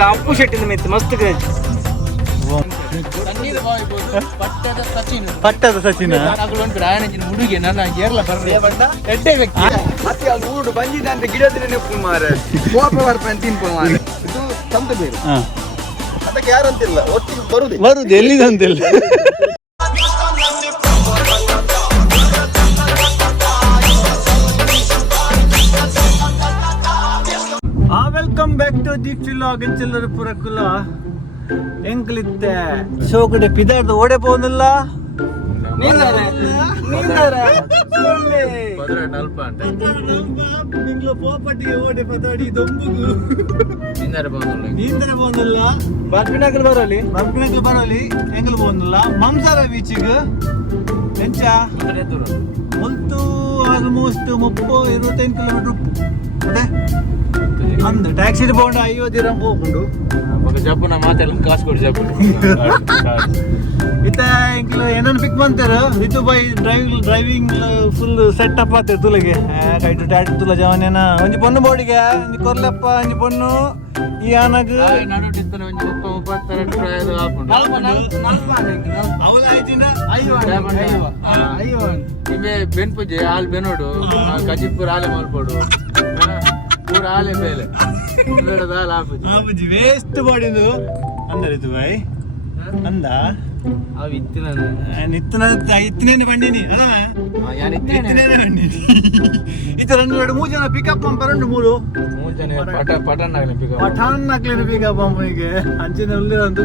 ಎಂಗ ಅಪ್ಪು ಶೆಟ್ಟಿನ ಮೆತ್ತು ಮಸ್ತ್ ಕ್ರೇಜ್. ಪಟ್ಟದ ಸಚಿನ ಹುಡುಗಿ ನನ್ನ ಏರ್ಲ ಬರ್ರಿ ಎಡ್ಡೆ ವ್ಯಕ್ತಿ ಮತ್ತೆ ಅದು ಊರು ಬಂದಿದ್ದ ಅಂತ ಗಿಡದ ನೆಪ್ಪು ಮಾರೆ ಕೋಪ ಬರ್ಪೆ ಅಂತ ತಿನ್ಪು ಮಾರೆ. ಇದು ತಂತ ಬೇರೆ ಅದಕ್ಕೆ ಯಾರಂತಿಲ್ಲ ಒಟ್ಟಿಗೆ ಬರುದು ಎಲ್ಲಿದಂತಿಲ್ಲ. ವೆಲ್ಕಮ್ ಬ್ಯಾಕ್ ಟು ದೀಕ್ಷಿಲ್ಲ ಗೆಂಚಲ್ಲರ ಪುರಕುಲ ಎಂಕ್ಲಿತ್ತೆ ಶೋಕಡೆ ಪಿದಾರ್ದು ಓಡೆ ಪೋನಲ್ಲ ಪೋಪಟ್ಟಿಗೆ ಓಡೆ ಪದಾಡಿ ದೊಂಬುಗು ನೀಂದರೆ ಪೋನಲ್ಲ ಬರ್ಪಿನಕಲ್ ಬರೋಲಿ ಎಂಕಲ್ ಪೋನಲ್ಲ ಮಂಸಾರ ಬೀಚಿಗೆ ಎಂಚ ಮುಲ್ತು ಆಲ್ಮೋಸ್ಟ್ 30-25 ಕಿಲೋಮೀಟರ್ ಅದೇ ಅಂದು ಟ್ಯಾಕ್ಸಿ ತಗೊಂಡು 50 ದಿರಂ ಹೋಗ್ಕೊಂಡು ಜಬ್ಬುನ ಮಾತೆಲ್ಲ ಕಾಸು ಕೊಡಿ ಜಬ್ಬು ಇತ್ತ ಇಂಕ್ಲು ಏನನ್ನು ಪಿಕ್ ಮಾಡ್ತಾರ ಇದು by driving full set up ಆಗ್ತದೆ ತುಲಗೆ ಕೈಟು ಟ್ಯಾಟ್ ತುಲ ಜವನೇನ ಒಂಜಿ ಪೊಣ್ಣು ಬೋಡಿಗೆ ಒಂಜಿ ಕೊರ್ಲೆಪ್ಪ ಒಂಜಿ ಪೊಣ್ಣು ಈ ಆನಗ ಬೆನ್ ಪೂಜೆ ಹಾಲು ಬೆನೋಡು ಕಜಿಪುರ ಹಾಲೆ ಮಲ್ಪೋಡು ಪೂರ ಹಾಲೆ ಬೇಲೆ ವೇಸ್ಟ್ ಬಾಡಿದು ಅಂದರಿತು ಬಾಯ್ ಅಂದ ಅವು ಇತ್ತಿನ ಇತ್ತಿನೇನೆ ಬಂಡಿನಿ ಅದ ಇತ್ತಿನೇನೆ ಬಂಡಿನಿ ಇತ್ತ 2-3 ಜನ ಪಿಕಪ್ ಪಂಪ್ 2-3 ಜನ ಪಠಾನ್ ಆಗ್ಲೇನೆ ಪಿಕಪ್ ಪಂಪಿಗೆ ಅಂಚಿನ ಉಳ್ಳಿರಂದು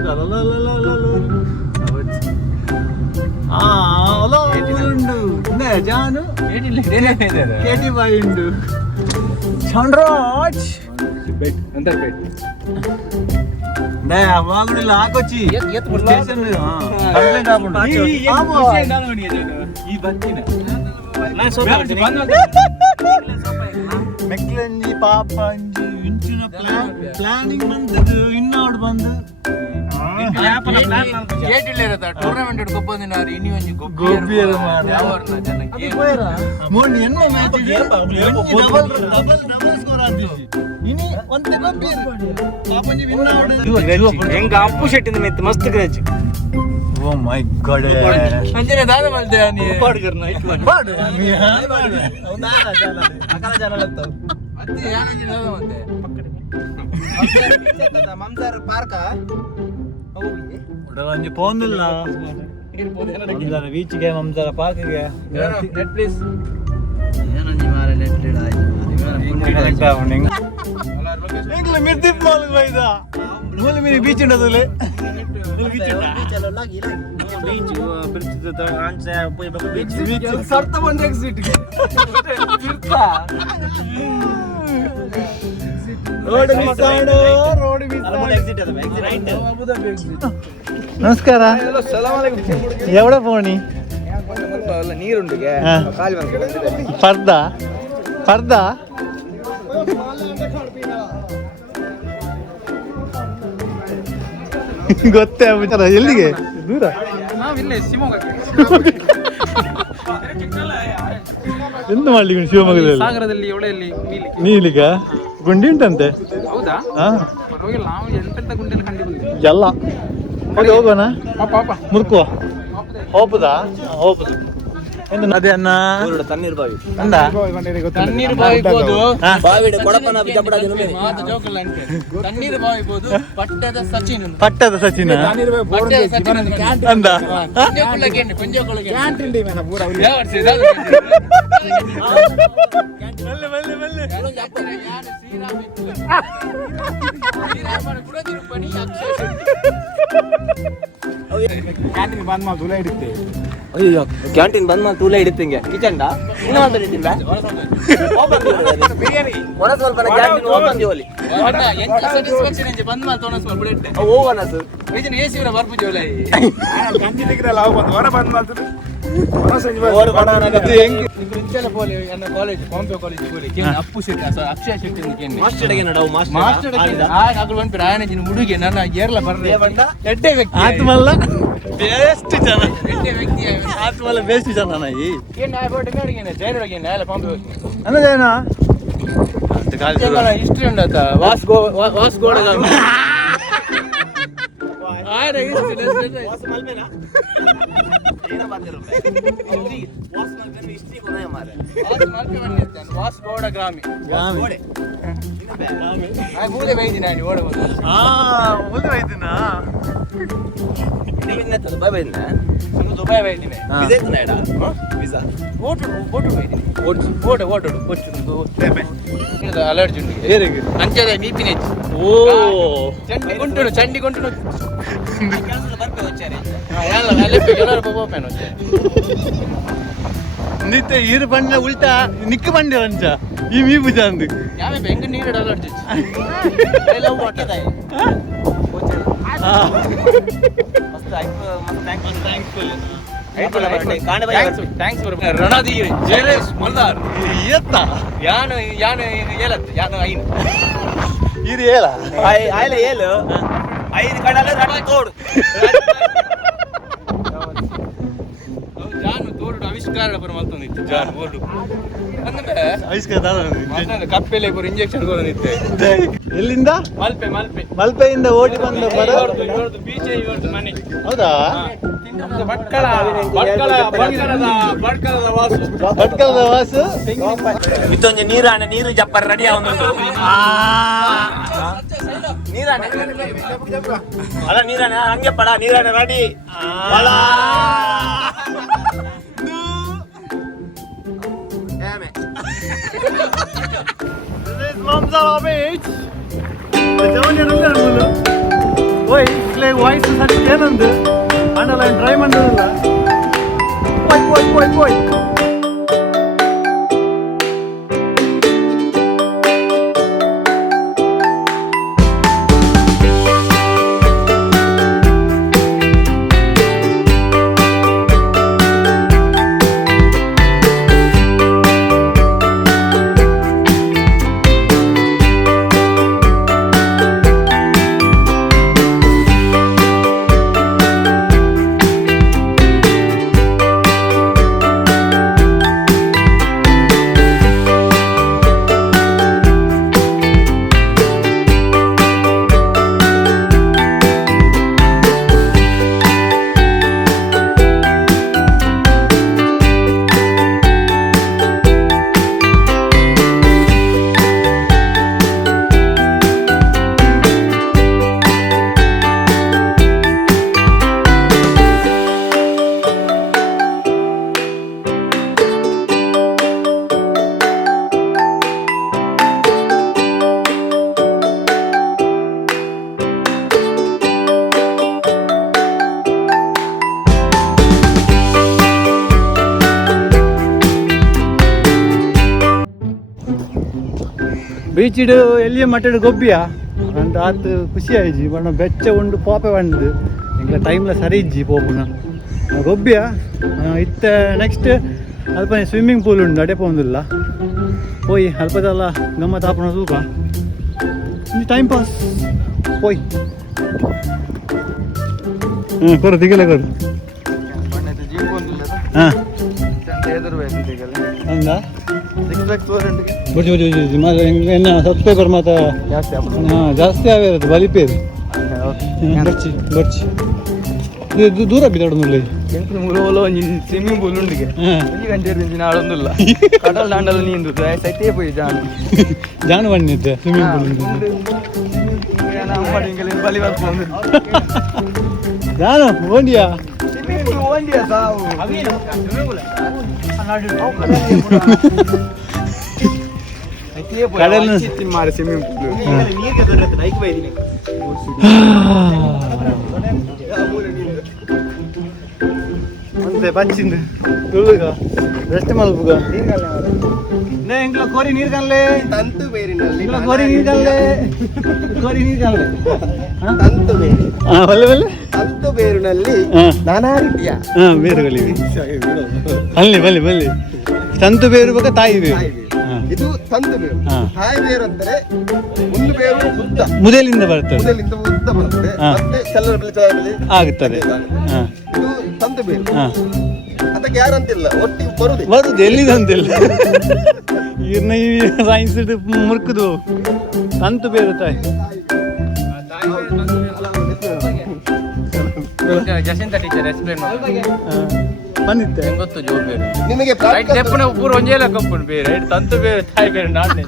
ಉಂಡು ಜಾನು ಕೇಟಿ ಬಾಯಿ ಉಂಡು ಚಂಡ್ರಾಜ್ ಬಾಗುಣಿಲ್ಲ ಹಾಕೊಚ್ಚಿ ಸ್ಟೇಷನ್ ಕಂಪ್ಲೇಂಟ್ ಮೆಕ್ಲಂಜಿ ಪಾಪ ಅಂಜಿ ಇಂಚಿನ ಪ್ಲಾನಿಂಗ್ ಬಂದದ್ದು ಇನ್ನೋಡ್ ಬಂದು ಟೂರ್ನಮೆಂಟ್ ಗೊಬ್ಬಂದಿನಾರು ಇನಿ ಒಂಜಿ ಗೋಬಿ ಮೋಣಿ ಎನ್ನ ಮ್ಯಾಚ್ ಡಬಲ್ ಸ್ಕೋರ್ ಆದ್ದು ಇನಿ ಒಂತೆ ಗೋಬಿ ಪಾಪಂಜಿ ವಿನ್ ಆವಡ ಎಂಗ ಅಪ್ಪು ಶೆಟ್ಟಿನ ಮೆತ್ತು ಮಸ್ತ್ ಕ್ರೇಜ್. ಓ ಮೈ ಗಾಡ್ ಅಂಜನೆ ದಾದ ಮಲ್ದೆ ನೀ ಪಾಡ್ಗರ್ನ ಪಾಡ್ ನೀ ಹಾಯ್ ಪಾಡ್ ಅವನಾ ಜಾಲ ಅಕಲ ಜಾಲ ಲತ್ತವ ಅತ್ತಿ ಯಾನಂಜನೆ ದಾದ ಮಲ್ದೆ ಪಕ್ಕಡೆ ಮಂಜಾರ ಪಾರ್ಕ ಹೋಗಿ ಒಂಜಿ ಪೋನಿಲ್ಲ ಮಂಜಾರ ಬೀಚ್ಗೆ ಮಂಜಾರ ಪಾರ್ಕ್ಗೆ ನೆಟ್ ಪ್ಲೀಸ್ ಏನಂಜಿ ಮಾರೆ ನೆಟ್ ಲೀಡ್ ಆಯ್ತು ಎಂಗ್ಲ ಮಿರ್ದಿಪ್ ಮಾಲ್ ಬೈದ ಮೂಲ ಮಿನಿ ಬೀಚ್ ಉಂಡದಲೆ ಬೀಚ್ ಬೀಚ್ ಆನ್ಸೆ ಬೀಚ್ ಸರ್ತ ಬಂದ ಎಕ್ಸಿಟ್ ನಮಸ್ಕಾರ ಎವಡ ಪೋಣಿ ನೀರುಂಟು ಪರ್ದ ಗೊತ್ತೇ ಎಲ್ಲಿಗೆ ದೂರ ಎಂತ ಮಾಡ್ಲಿಕ್ಕೆ ಶಿವಮೊಗ್ಗದಲ್ಲಿ ಸಾಗರದಲ್ಲಿ ಎವಳೆಯಲ್ಲಿ ನೀಲಿಗ ಗುಂಡಿ ಉಂಟಂತೆ. ಹೌದಾ? ನಾವು ಎಂತೆಂತ ಗುಂಡೆಲ್ಲ ಕಂಡು ಬಂದಿದ್ದೀವಿ ಎಲ್ಲ ಹೋಗೋಣ ಮುರ್ಕುವ ಹೋಪುದಾ ಹೋಪುದು ಅದೇ ಅನ್ನ ತಣ್ಣೀರು ಬಾವಿ ಅಂದ ತಣ್ಣೀರು ಬಾವಿ ಬೋದು ಬಾವಿಡೆ ಕೊಡಪನ ಜಪಡಾದಿ ಮಾತು ಜೋಕಲ್ಲ ಅಂತೆ ತಣ್ಣೀರು ಬಾವಿ ಬೋದು ಪಟ್ಟದ ಸಚಿನ್ ಪಟ್ಟದ ಸಚಿನ ಅಂದ ಪಂಜೋಕೊಳಗೆ ಕ್ಯಾಂಟೀನ್ ಟೀಮ್ ಏನ ಪೂರ ಕ್ಯಾಂಟೀನ್ ಬಂದ್ ಮಾಡಿ ತುಲ ಹಿಡಿತೆ. ಅಯ್ಯೋ ಕ್ಯಾಂಟೀನ್ ಬಂದ್ ಮಾಡಿ ತುಲ ಹಿಡಿತಿಂಗೆ ಕಿಚನ್ ಇನ್ನ ಅಂತ ಹಿಡಿತಿಲ್ಲ ಬಿರಿಯಾನಿ ಒಣ ಸ್ವಲ್ಪ ಕ್ಯಾಂಟೀನ್ ಓಪನ್ ಜೋಲಿ ಎಂತ ಸ್ಯಾಟಿಸ್ಫ್ಯಾಕ್ಷನ್ ಎಂಜೆ ಬಂದ್ ಮಾಡಿ ತೋಣ ಸ್ವಲ್ಪ ಬಿಡುತ್ತೆ ಓವನ್ ಅದು ಇದನ್ನ ಏಸಿವರ ಬರ್ಪು ಜೋಲಿ ಕ್ಯಾಂಟೀನ್ ಇಗ್ರಲ್ಲ ಅವು ಬಂದು ಹೊರ ಬಂದ್ ಮಾಡ್ತಾರೆ ಕಾಲೇಜ್ ಕಾಂಪೆ ಕಾಲೇಜ್ ಅಪ್ಪು ಶೆಟ್ಟಿ ಅಕ್ಷಯ ಶೆಟ್ಟಿ ಹುಡುಗಿ ನನ್ನ ಏರ್ಲ ಬರ್ರಿ ಎಡ್ಡೆ ವ್ಯಕ್ತಿ ಆತ್ಮಲ್ಲ ಬೇಸ್ಟ್ ಜನ ಆತ್ಮಲ್ಲ ಬೇಸ್ಟ್ ಜನ ನಾಯಿ ಅಲ್ಲ ಜೈನ ಹಿಸ್ಟ್ರಿ ಉಂಡತ ವಾಸ್ಗೋಡ ವಾಸ್ಕೋಡ ಗ್ರಾಮಿ ದುಬೈ ಬೈದಿನಿ ಅಲರ್ಜಿ ಅಂಚದ ಮೀಪಿನ ಚಂಡಿ ಚಂಡಿ ಕೊಂಟು ನಿತ್ತೆ ಈರು ಬಂಡ ಉಲ್ಟಾ ನಿಕ್ಕ ಬಂದಿರಂಚ ಈ ಮೀ ಪೂಜ ಅಂದು ಹೆಂಗ ನೀರು ಅಲರ್ಜಿ ರಣದಿಗಿರಿ ಜೇರೇಶ್ ಮಲ್ದಾರ್ ಎತ್ತ ಯಾನು ಯಾನು ಏಲತ್ ಯಾನು ಐನು ಇದು ಹೇಳ ಆಯ್ಲ ಏಳು 5 ಕಡಲ ರಣ ತೋಡು ಜಾನು ತೋಡು ಆವಿಷ್ಕಾರ ಬರ ಮಲ್ತೊಂದಿತ್ತು ಜಾನು ಬೋರ್ಡು ಆವಿಷ್ಕಾರ ಕಪ್ಪೆಲೆ ಬರೋ ಇಂಜೆಕ್ಷನ್ ಕೊಡೋದಿತ್ತೆ ಎಲ್ಲಿಂದ ಮಲ್ಪೆ ಮಲ್ಪೆ ಮಲ್ಪೆಯಿಂದ ಓಡಿ ಬಂದ ಬರ ಬೀಚೆ ಇವತ್ತು ಮನೆ ಹೌದಾ ಭಟ್ಕಳದ ವಾಸು ಇತ್ತೊಂದು ನೀರಾನೆ ನೀರು ಜಪ್ಪರ್ ರೆಡಿ ಅವನೊಂದು ನೀರಾನೆ ಅಲ್ಲ ನೀರಾನೆ ಹಂಗೆ ಪಡ ನೀರಾನೆ ರೆಡಿ ವಾಯ್ಸ್ ಸರಿ ಏನಂದು ಅಂಡರ್ಲೈನ್ ಟ್ರೈ ಮಾಡೋದಿಲ್ಲ പോയി ಬೀಚಿಡು ಎಲ್ಲಿಯ ಮಟ್ಟದ ಗೊಬ್ಬಿಯ ಅಂತ ಆತು ಖುಷಿ ಆಯ್ಜಿ ಬಣ್ಣ ಬೆಚ್ಚ ಉಂಡು ಪೋಪೆ ಬಂದು ಎಂಗ್ಲ ಟೈಮ್ಲ ಸರಿ ಇಜ್ಜಿ ಪೋಪುನ ಗೊಬ್ಬಿಯ ಇತ್ತ ನೆಕ್ಸ್ಟ್ ಅಲ್ಪ ಸ್ವಿಮ್ಮಿಂಗ್ ಪೂಲ್ ಉಂಡು ಅಡೆ ಪೋಂದಿಲ್ಲ ಪೋಯಿ ಅಲ್ಪದಲ್ಲ ಗಮ್ಮತ್ ಆಪಣ ತೂಕ ಟೈಮ್ ಪಾಸ್ ಪೋಯ್ ಕೊಡು ತಿಗಲೆ ಕೊಡು ಹಾಂ ಹಂಗಾ ಎನ್ನ ಸಬ್ಸ್ಕ್ರೈಬರ್ ಮಾತ ಜಾಸ್ತಿ ಆಗಿರೋದು ಬಲಿಪೇರು ಬರ್ಚಿ ಬರ್ಚಿ ಇದು ದೂರ ಬಿದ್ದಾಡು ಮುಳ್ಳಿ ಸ್ವಿಮ್ಮಿಂಗ್ ಪೂಲ್ ಉಂಡಿಗೆ ಗಂಟೆ ಆಡೊಂದಿಲ್ಲ ಕಡಲ್ ದಾಂಡಲ್ಲ ನೀಂದು ಸೈತೇ ಪೋಯಿ ಜಾನು ಜಾನು ಬಣ್ಣಿದ್ದೆ ಸ್ವಿಮ್ಮಿಂಗ್ ಪೂಲ್ ಬಲಿ ಬರ್ಕೊಂಡು ಜಾನು ಓಂಡಿಯಾ ಸ್ವಿಮ್ಮಿಂಗ್ ಪೂಲ್ ಓಂಡಿಯಾ ಸಾವು ಮಾರ ಸ್ವಿಮ್ಮಿಂಗ್ ಪೂಲ್ ಅಂತೆ ಬಚ್ಚಿಂದು ತುಳುಗ ರೆಸ್ಟ್ ಮಲ್ಪುಗ ಎಂಗ್ಲ ಕೋರಿ ನೀರು ಕನ್ಲೆ ತಂತು ಬೇರಿನಲ್ಲಿ ಕೋರಿ ನೀರು ಕನ್ಲೆ ಕೋರಿ ನೀರು ಕನ್ಲೆ ತಂತು ಬೇರು ಬಲ್ಲೆ ಬಲ್ಲೆ ತಂತು ಬೇರಿನಲ್ಲಿ ನಾನಾ ರೀತಿಯ ಬೇರುಗಳಿವೆ ಅಲ್ಲಿ ಬಲ್ಲಿ ಬಲ್ಲಿ ತಂತು ಬೇರು ಬೇಕಾ ತಾಯಿ ಬೇರು ಇದು ತಂತು ಬೇರು ತಾಯಿ ಬೇರು ಅಂದರೆ ಒಂದು ಬೇರು ಉದ್ದ ಮುದಲಿಂದ ಬರ್ತದೆ ಮುದಲಿಂದ ಉದ್ದ ಬರ್ತದೆ ಮತ್ತೆ ಚಲ್ಲಲ್ಲಿ ಆಗುತ್ತದೆ ಇದು ತಂತು ಬೇರು ಅದಕ್ಕೆ ಯಾರಂತಿಲ್ಲ ಒಟ್ಟಿಗೆ ಬರುದು ಬರುದು ಎಲ್ಲಿದಂತಿಲ್ಲ ಈರ್ನ ಈ ಸೈನ್ಸ್ ಮುರ್ಕುದು ತಂತು ಬೇರು ತಾಯಿ ಜಸಿಂತ ಟೀಚರ್ ಎಕ್ಸ್ಪ್ಲೇನ್ ಬಂದಿತ್ತೆ ಹೆಂಗ್ ಗೊತ್ತು ಜೋ ಬೇರೆ ನಿಮಗೆ ರೈಟ್ ತೆಪ್ಪನ ಪೂರ ಒಂಜೇಲ ಕಪ್ಪುನ್ ಬೇರೆ ರೈಟ್ ತಂತು ಬೇರೆ ತಾಯಿ ಬೇರೆ ನಾನೇ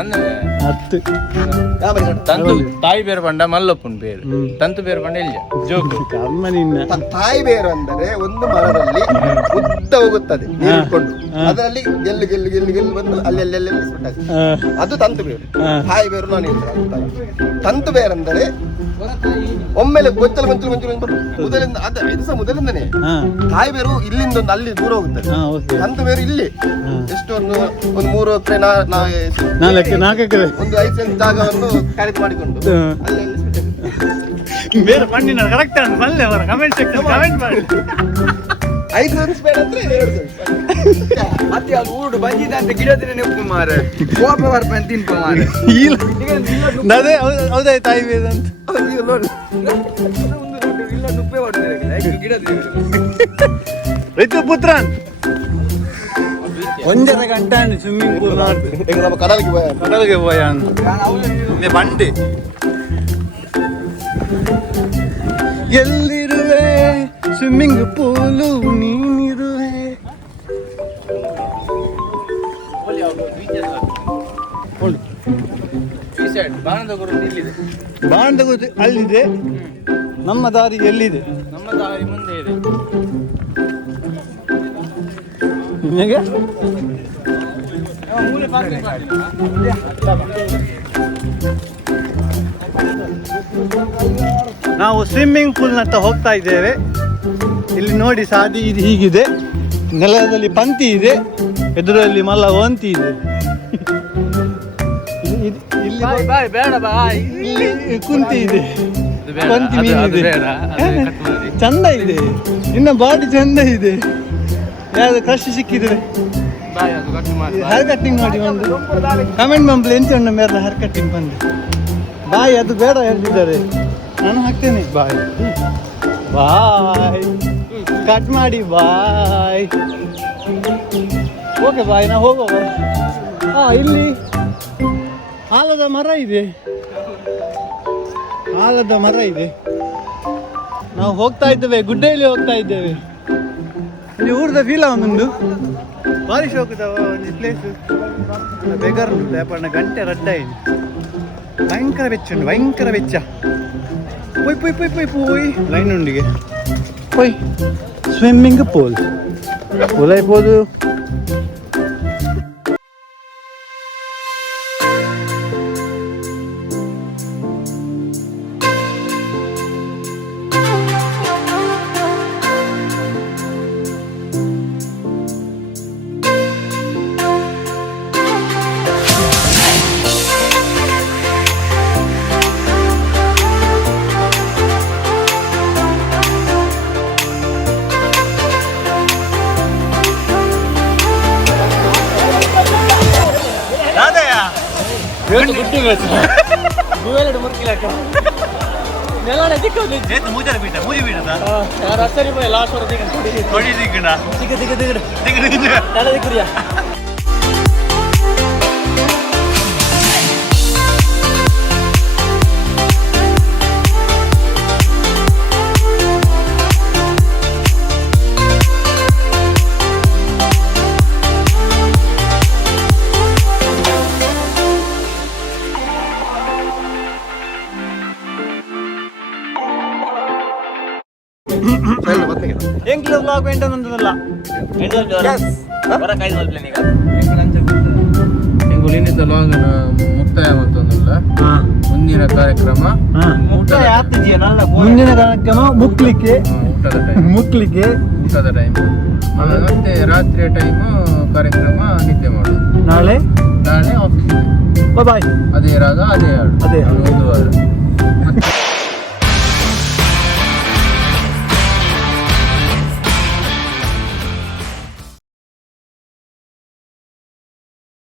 ಅಂದ್ರೆ 10 ತಂತು ತಾಯಿ ಬೇರೆ ಬಂಡ ಮಲ್ಲಪ್ಪನ್ ಬೇರೆ ತಂತು ಬೇರೆ ಬಂಡ ಇಲ್ಲ ಜೋಕು ಕಮ್ಮ ನಿನ್ನ ತಾಯಿ ಬೇರು ಅಂದರೆ ಒಂದು ಮರದಲ್ಲಿ ಉದ್ದ ಹೋಗುತ್ತದೆ ನೀರಿಕೊಂಡು ಅದರಲ್ಲಿ ಗೆಲ್ಲು ಗೆಲ್ಲು ಗೆಲ್ಲು ಗೆಲ್ಲು ಬಂದು ಅಲ್ಲಿ ಅದು ತಂತು ಬೇರು. ತಾಯಿ ಬೇರು ನಾನು ಹೇಳ್ತೇನೆ. ತಂತು ಬೇರೆಂದರೆ ಒಮ್ಮೆಲೆ ಗೊಂಚಲು ಮೊದಲಿಂದ ಇದು ಸಹ ಮೊದಲಿಂದನೇ ತಾಯಿ ಬೇರು ಇಲ್ಲಿಂದ ಒಂದು ಅಲ್ಲಿ ದೂರ ಹೋಗುತ್ತದೆ. ತಂತು ಬೇರು ಇಲ್ಲಿ ಎಷ್ಟು ಒಂದು 3 ಎಕರೆ 4 ಎಕರೆ ಒಂದು 5 ಸೆಂಟ್ ಜಾಗವನ್ನು ಖರೀದಿ ಮಾಡಿಕೊಂಡು ಅಲ್ಲಿ ಬೇರೆ ಮಣ್ಣಿನ ಕರೆಕ್ಟ್ ಮಲ್ಲೆ ಅವರ ಕಮೆಂಟ್ ಸೆಕ್ಷನ್ ಕಮೆಂಟ್ ಮಾಡಿ 5 ಸೆನ್ಸ್ ಬೇಡ ಅಂದ್ರೆ 2 ಸೆನ್ಸ್ ಮತ್ತೆ ಅದು ಊಡು ಬಂದಿದೆ ಅಂತ ಗಿಡದ್ರೆ ನೆಪ್ಪು ಮಾರೆ ಕೋಪ ಬರ್ಪನ್ ತಿನ್ಪ ಮಾರೆ ಅದೇ ಹೌದಾ ತಾಯಿ ಬೇರೆ ಅಂತ ನೋಡಿ ಇಲ್ಲ ನುಪ್ಪೆ ಹೊಡ್ತಾರೆ ಗಿಡದ್ರೆ ರೈತ ಪುತ್ರನ್ ಒಂದರ ಗಂಟೆ ಸ್ವಿಮ್ಮಿಂಗ್ ಪೂಲ್ ಈಗ ನಮ್ಮ ಕಡಲಿಗೆ ಹೋಯ ಬಂಡೆ ಎಲ್ಲಿರುವೆ ಸ್ವಿಮ್ಮಿಂಗ್ ಪೂಲು ನೀನಿರುವೆ ಬಾಣದಗುರು ಅಲ್ಲಿದೆ ನಮ್ಮ ದಾರಿ ಎಲ್ಲಿದೆ ನಮ್ಮ ದಾರಿ ಮುಂದೆ ಇದೆ ನಿನಗೆ ನಾವು ಸ್ವಿಮ್ಮಿಂಗ್ ಪೂಲ್ನತ್ತ ಹೋಗ್ತಾ ಇದ್ದೇವೆ. ಇಲ್ಲಿ ನೋಡಿ ಸಾದಿ ಇದು ಹೀಗಿದೆ, ನೆಲದಲ್ಲಿ ಪಂತಿ ಇದೆ, ಎದುರಲ್ಲಿ ಮಲ್ಲ ವಂತಿ ಇದೆ. ಇಲ್ಲಿ ಇಲ್ಲಿ ಕುಂತಿ ಇದೆ, ಪಂತಿ ಮೀನಿದೆ, ಚಂದ ಇದೆ, ಇನ್ನ ಬಾಡಿ ಚಂದ ಇದೆ. ಯಾವ್ದು ಕಷ್ಟ ಸಿಕ್ಕಿದ್ರೆ ಹೇರ್ ಕಟ್ಟಿಂಗ್ ಮಾಡಿ ಒಂದು ಕಮೆಂಟ್ ಬಂಬ್ಲಿ ಎಂತ ಉಂಡ ಮೇಲೆ ಹೇರ್ ಕಟ್ಟಿಂಗ್ ಬಂದು ಬಾಯ್ ಅದು ಬೇಡ ಹೇಳ್ತಿದ್ದಾರೆ, ನಾನು ಹಾಕ್ತೇನೆ. ಬಾಯ್ ಬಾಯ್ ಕಟ್ ಮಾಡಿ ಬಾಯ್. ಓಕೆ ಬಾಯ್, ನಾವು ಹೋಗುವ. ಇಲ್ಲಿ ಆಲದ ಮರ ಇದೆ, ಆಲದ ಮರ ಇದೆ. ನಾವು ಹೋಗ್ತಾ ಇದ್ದೇವೆ, ಗುಡ್ಡೆಯಲ್ಲಿ ಹೋಗ್ತಾ ಇದ್ದೇವೆ. ಇಲ್ಲಿ ಊರದ ಫೀಲ್ ಅವನೊಂದು ಭಾರಿ ಶೋಕದ ಒಂದು ಪ್ಲೇಸು. ಬೇಗಾರ ಉಂಟು ಯಾಪಣ್ಣ, ಗಂಟೆ ರಡ್ಡ ಇದೆ. ಭಯಂಕರ ವೆಚ್ಚ ಉಂಟು, ಭಯಂಕರ ವೆಚ್ಚ. ಪೊಯ್ ಪೊಯ್ ಪೊಯ್ ಪೊಯ್ ಪೋಯ್ ಲೈನ್ ಉಂಡಿಗೆ ಪೊಯ್ ಸ್ವಿಮ್ಮಿಂಗ್ ಪೂಲ್ ಪೂಲ್ ಆಯ್ಬೋದು. ಎಂಕ್ಲ ಬ್ಲಾಗ್ ಎಂಟೊಂದಲ್ಲ ಎಂಗುಲಿನಿಂದ ಲಾಗ್ ಮುಕ್ತಾಯ ಮಾಡ್ತೊಂದಿಲ್ಲ. ಮುಂದಿನ ಕಾರ್ಯಕ್ರಮ ಮುಂದಿನ ಕಾರ್ಯಕ್ರಮ ಮುಕ್ಲಿಕ್ಕೆ ಊಟದ ಟೈಮ್, ಮತ್ತೆ ರಾತ್ರಿಯ ಟೈಮು ಕಾರ್ಯಕ್ರಮ ನಿದ್ದೆ ಮಾಡೋದು. ನಾಳೆ ಆಫೀಸ್ ಬಾಯ್. ಅದೇ ರಾಗ ಅದೇ ಹಾಡು, ಅದೇ 1 ವಾರ.